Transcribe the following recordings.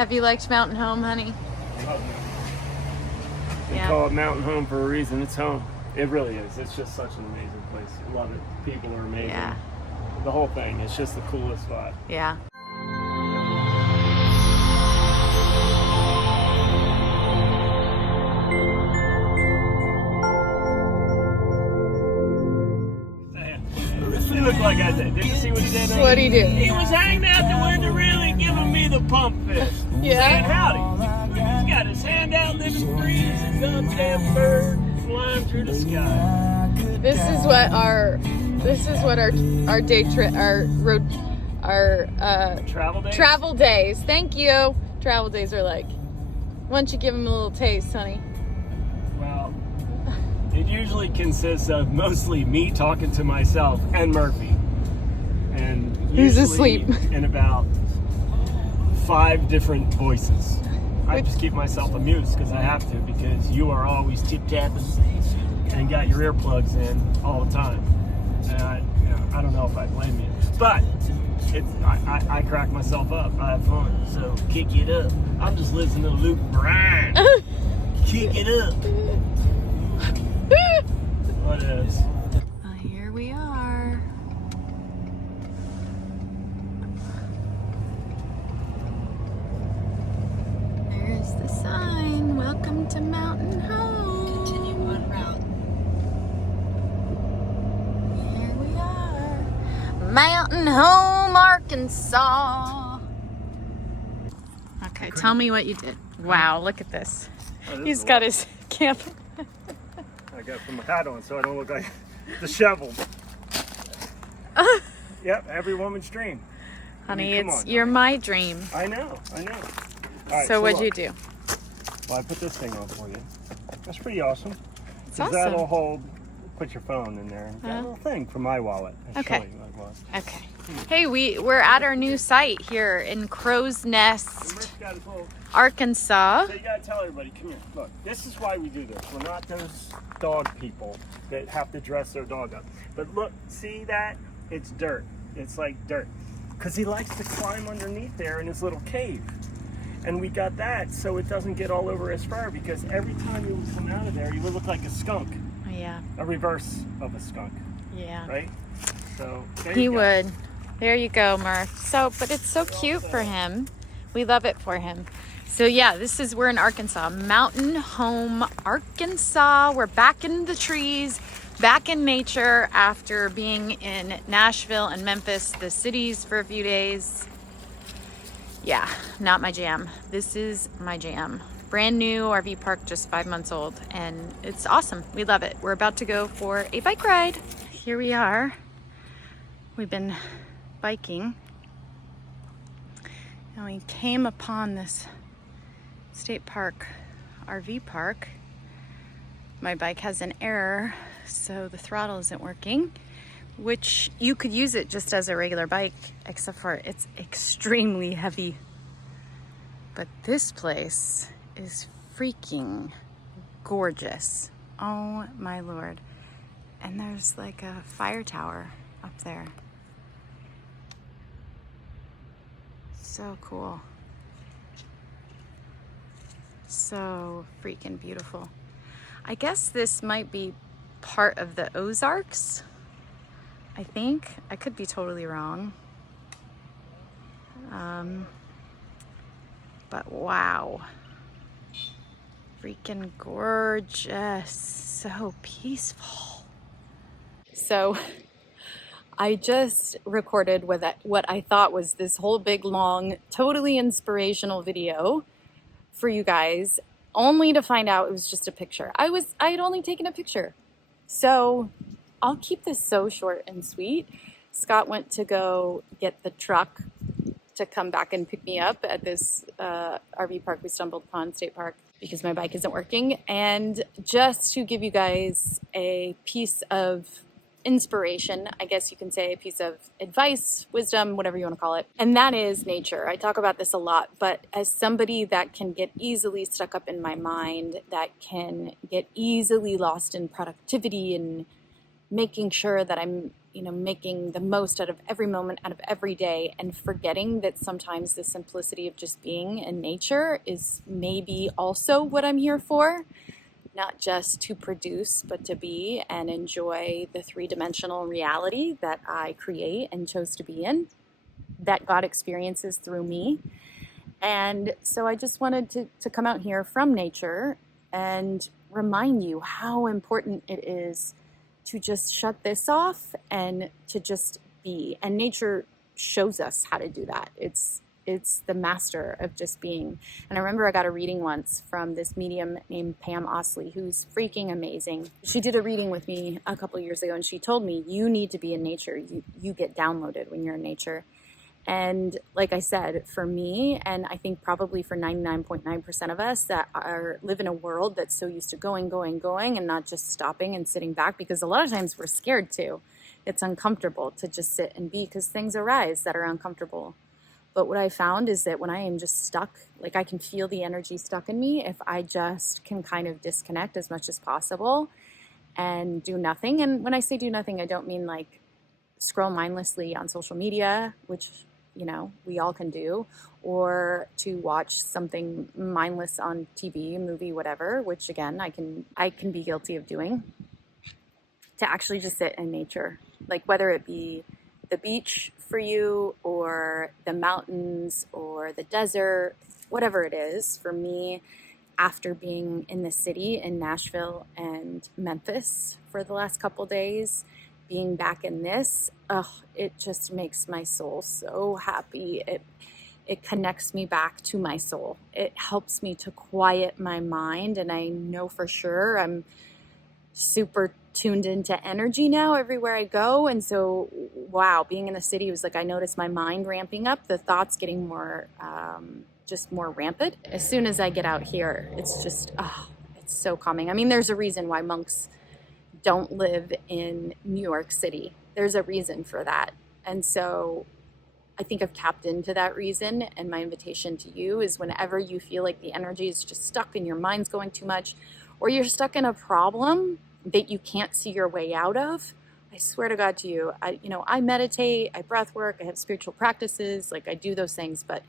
Have you liked Mountain Home, honey? They call it Mountain Home for a reason. It's home. It really is. It's just such an amazing place. I love it. People are amazing. Yeah. The whole thing. It's just the coolest spot. Yeah. He looked like I did. Did you see what he did? What'd he do? He was hanging out the window really giving me the pump fist. Yeah? Saying howdy. He's got his hand out in the breeze, a goddamn bird flying through the sky. This is what our day trip, our road, our travel days. Thank you. Travel days are like. Why don't you give them a little taste, honey? Well, it usually consists of mostly me talking to myself and Murphy. And who's usually asleep? In about 5 different voices. I just keep myself amused because I have to, because you are always tip-tapping and got your earplugs in all the time. And I don't know if I blame you. But I crack myself up. I have fun. So kick it up. I'm just listening to Luke Bryan. Kick it up. What is? Well, here we are. There's the sign. Welcome to Mountain Home. Continue on route. Here we are. Mountain Home, Arkansas. Okay, tell me what you did. Wow, look at this. He's got his camp. I got to put my hat on so I don't look like disheveled. Yep, every woman's dream. Honey, I mean, you're my dream. I know. All right, So what'd look. you do? Well, I put this thing on for you. That's pretty awesome. It's awesome. That'll hold, put your phone in there. And got a little thing for my wallet. I'll Okay. show you what it was. Okay. Hey, we're at our new site here in Crow's Nest, Murph got his little. Arkansas. So you gotta tell everybody, come here. Look, this is why we do this. We're not those dog people that have to dress their dog up. But look, see that? It's dirt. It's like dirt. Because he likes to climb underneath there in his little cave. And we got that so it doesn't get all over his fur, because every time he would come out of there, he would look like a skunk. Yeah. A reverse of a skunk, Yeah. right? So there He you go. would. There you go, Murph. So, but it's so cute for him. We love it for him. So yeah, we're in Arkansas, Mountain Home, Arkansas. We're back in the trees, back in nature after being in Nashville and Memphis, the cities, for a few days. Yeah, not my jam. This is my jam. Brand new RV park, just 5 months old, and it's awesome. We love it. We're about to go for a bike ride. Here we are. We've been biking, and we came upon this state park, RV park. My bike has an error, so the throttle isn't working, which you could use it just as a regular bike, except for it's extremely heavy. But this place is freaking gorgeous. Oh my Lord. And there's like a fire tower up there. So cool. So freaking beautiful. I guess this might be part of the Ozarks. I think. I could be totally wrong. But wow. Freaking gorgeous. So peaceful. So I just recorded what I thought was this whole big, long, totally inspirational video for you guys, only to find out it was just a picture. I had only taken a picture. So I'll keep this so short and sweet. Scott went to go get the truck to come back and pick me up at this RV park we stumbled upon, state park, because my bike isn't working. And just to give you guys a piece of inspiration, I guess you can say, a piece of advice, wisdom, whatever you want to call it. And that is nature. I talk about this a lot, but as somebody that can get easily stuck up in my mind, that can get easily lost in productivity and making sure that I'm making the most out of every moment, out of every day, and forgetting that sometimes the simplicity of just being in nature is maybe also what I'm here for. Not just to produce, but to be and enjoy the three-dimensional reality that I create and chose to be in, that God experiences through me. And so I just wanted to come out here from nature and remind you how important it is to just shut this off and to just be. And nature shows us how to do that. It's the master of just being. And I remember I got a reading once from this medium named Pam Osley, who's freaking amazing. She did a reading with me a couple years ago, and she told me, you need to be in nature. You get downloaded when you're in nature. And like I said, for me, and I think probably for 99.9% of us that live in a world that's so used to going, and not just stopping and sitting back, because a lot of times we're scared to. It's uncomfortable to just sit and be because things arise that are uncomfortable. But what I found is that when I am just stuck, like I can feel the energy stuck in me, if I just can kind of disconnect as much as possible and do nothing. And when I say do nothing, I don't mean like scroll mindlessly on social media, which, we all can do, or to watch something mindless on TV, movie, whatever, which again, I can be guilty of doing. To actually just sit in nature, like whether it be the beach for you or the mountains or the desert, whatever it is. For me, after being in the city in Nashville and Memphis for the last couple days, being back in this, it just makes my soul so happy. It connects me back to my soul. It helps me to quiet my mind, and I know for sure I'm super tuned into energy now everywhere I go. And so, wow, being in the city was like, I noticed my mind ramping up, the thoughts getting more, just more rampant. As soon as I get out here, it's just, it's so calming. I mean, there's a reason why monks don't live in New York City. There's a reason for that. And so I think I've tapped into that reason. And my invitation to you is whenever you feel like the energy is just stuck and your mind's going too much, or you're stuck in a problem that you can't see your way out of, I swear to God to you, I meditate, I breath work, I have spiritual practices, like I do those things, but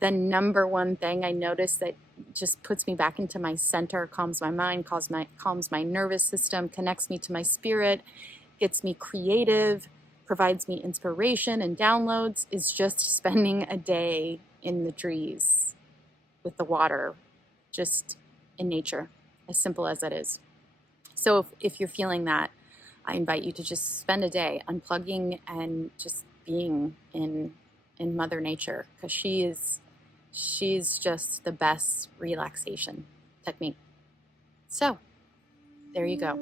the number one thing I notice that just puts me back into my center, calms my mind, calms my nervous system, connects me to my spirit, gets me creative, provides me inspiration and downloads, is just spending a day in the trees with the water, just in nature, as simple as that is. So if you're feeling that, I invite you to just spend a day unplugging and just being in Mother Nature, because she's just the best relaxation technique. So there you go.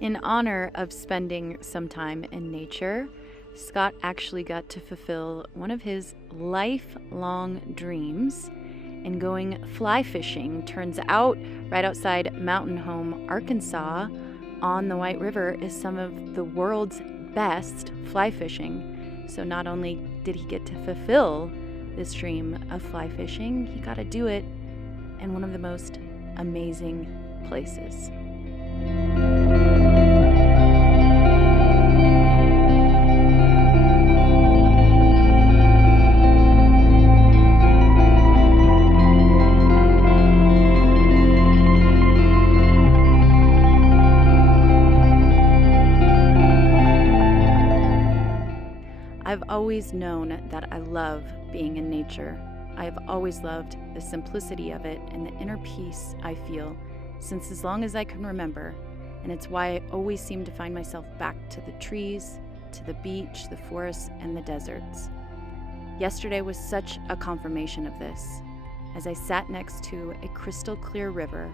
In honor of spending some time in nature, Scott actually got to fulfill one of his lifelong dreams in going fly fishing. Turns out, right outside Mountain Home, Arkansas, on the White River, is some of the world's best fly fishing. So not only did he get to fulfill this dream of fly fishing, he got to do it in one of the most amazing places. I've always known that I love being in nature. I have always loved the simplicity of it and the inner peace I feel since as long as I can remember, and it's why I always seem to find myself back to the trees, to the beach, the forests, and the deserts. Yesterday was such a confirmation of this, as I sat next to a crystal clear river,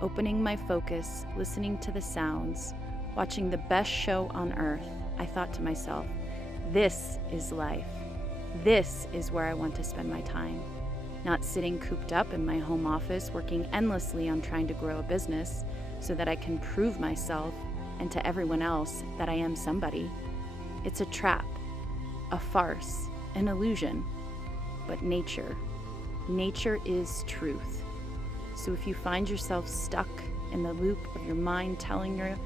opening my focus, listening to the sounds, watching the best show on earth. I thought to myself, this is life. This is where I want to spend my time. Not sitting cooped up in my home office, working endlessly on trying to grow a business so that I can prove myself and to everyone else that I am somebody. It's a trap, a farce, an illusion. But nature is truth. So if you find yourself stuck in the loop of your mind telling you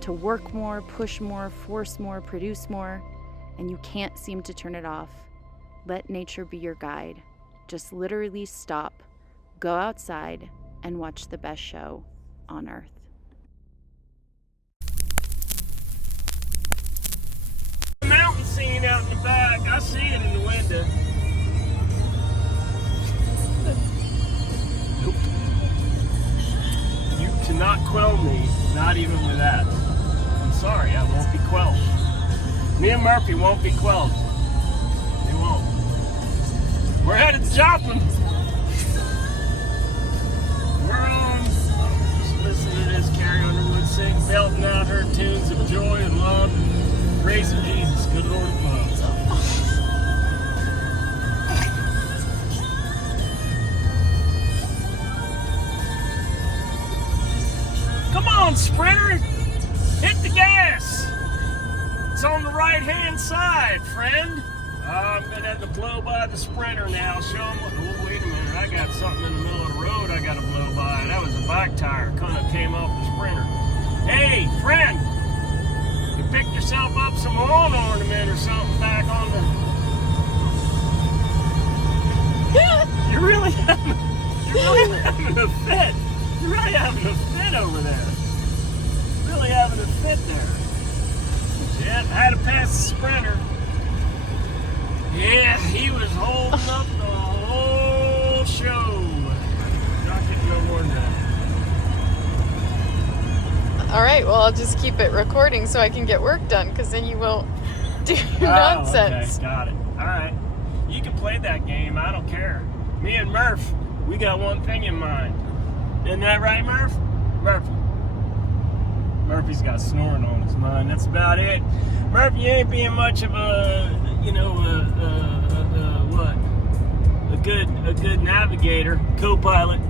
to work more, push more, force more, produce more, and you can't seem to turn it off, let nature be your guide. Just literally stop, go outside, and watch the best show on earth. The mountain scene out in the back, I see it in the window. Nope. You cannot quell me, not even with that. I'm sorry, I won't be quelled. Me and Murphy won't be quelled. We won't. We're headed to Joplin. We're just listening to this Carrie Underwood sing, belting out her tunes of joy and love, praising Jesus, good Lord above. Come on, Sprinter! Hit the gas! It's on the right-hand side, friend. I'm gonna have to blow by the Sprinter now. Show him. Oh, wait a minute. I got something in the middle of the road I gotta blow by. That was a back tire. Kind of came off the Sprinter. Hey, friend. You picked yourself up some lawn ornament or something back on the... You're really having a fit. You're really having a fit over there. Really having a fit there. Yeah, I had to pass the Sprinter. Yeah, he was holding up the whole show. Not getting no more than that. All right, well, I'll just keep it recording so I can get work done, because then you won't do nonsense. Okay, got it. All right. You can play that game. I don't care. Me and Murph, we got one thing in mind. Isn't that right, Murph? Murphy's got snoring on his mind. That's about it. Murphy, you ain't being much of a, a good navigator, co-pilot.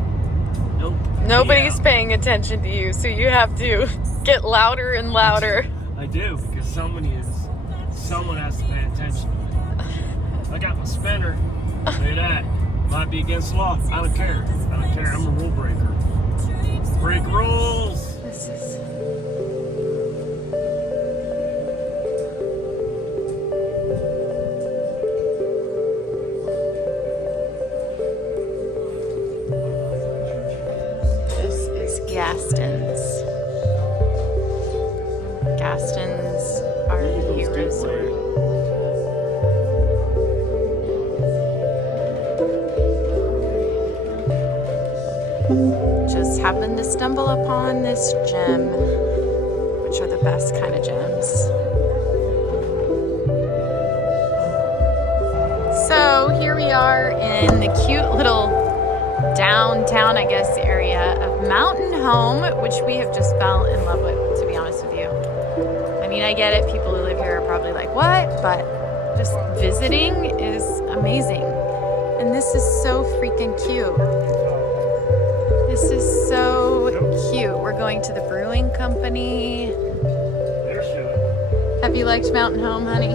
Nope. Nobody's paying attention to you, so you have to get louder and louder. I do, because someone has to pay attention. I got my spinner. Say that. Might be against the law. I don't care. I'm a rule breaker. Break rules. This is... Gaston's RV Resort. Just happened to stumble upon this gem, which are the best kind of gems. So here we are in the cute little downtown, I guess, area of Mountain Home, which we have just fell in love with, to be honest with you. I mean, I get it, people who live here are probably like, what? But just visiting is amazing. And this is so freaking cute. This is so cute. We're going to the brewing company. Have you liked Mountain Home, honey?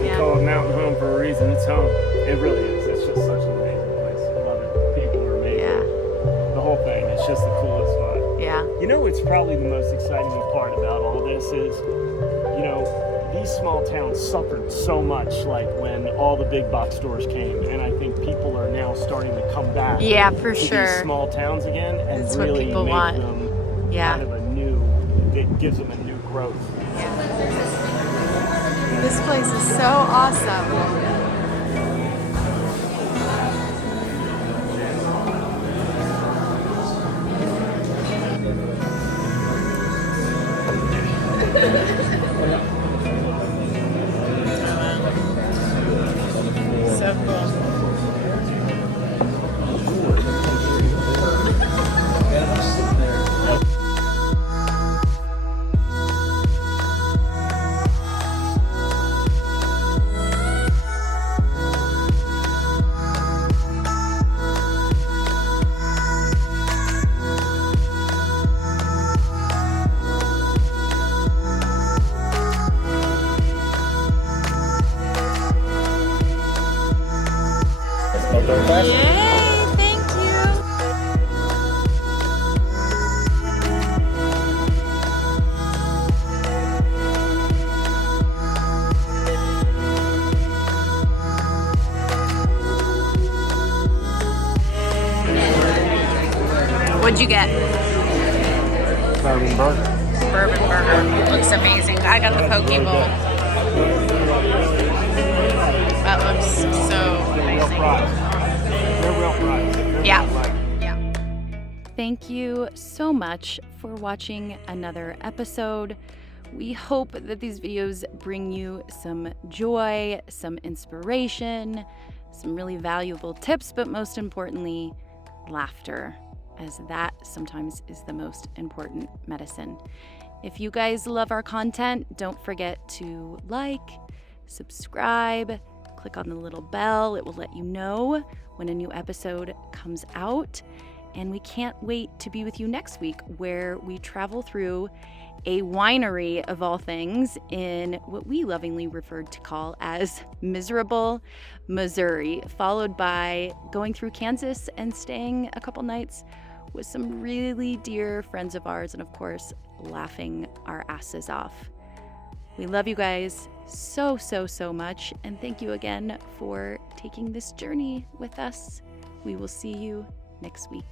We call it Mountain Home for a reason. It's home. It really is. It's just such an amazing place. I love it. People are amazing. Yeah. The whole thing. It's just the coolest spot. Yeah. You know what's probably the most exciting part about all this is, these small towns suffered so much, like when all the big box stores came, and I think people are now starting to come back. Yeah, for to sure. These small towns again, and That's really what people make want. them Yeah. kind of it gives them a new growth. Yeah. This place is so awesome. So cool. Yay, thank you. What'd you get? Bourbon burger. Bourbon burger. Looks amazing. I got the poke bowl. That looks so amazing. They're real fries. Yeah. Thank you so much for watching another episode. We hope that these videos bring you some joy, some inspiration, some really valuable tips, but most importantly, laughter, as that sometimes is the most important medicine. If you guys love our content, don't forget to like, subscribe, click on the little bell. It will let you know when a new episode comes out. And we can't wait to be with you next week, where we travel through a winery of all things in what we lovingly referred to call as miserable Missouri, followed by going through Kansas and staying a couple nights with some really dear friends of ours, and of course, laughing our asses off. We love you guys so much, and thank you again for taking this journey with us. We will see you next week.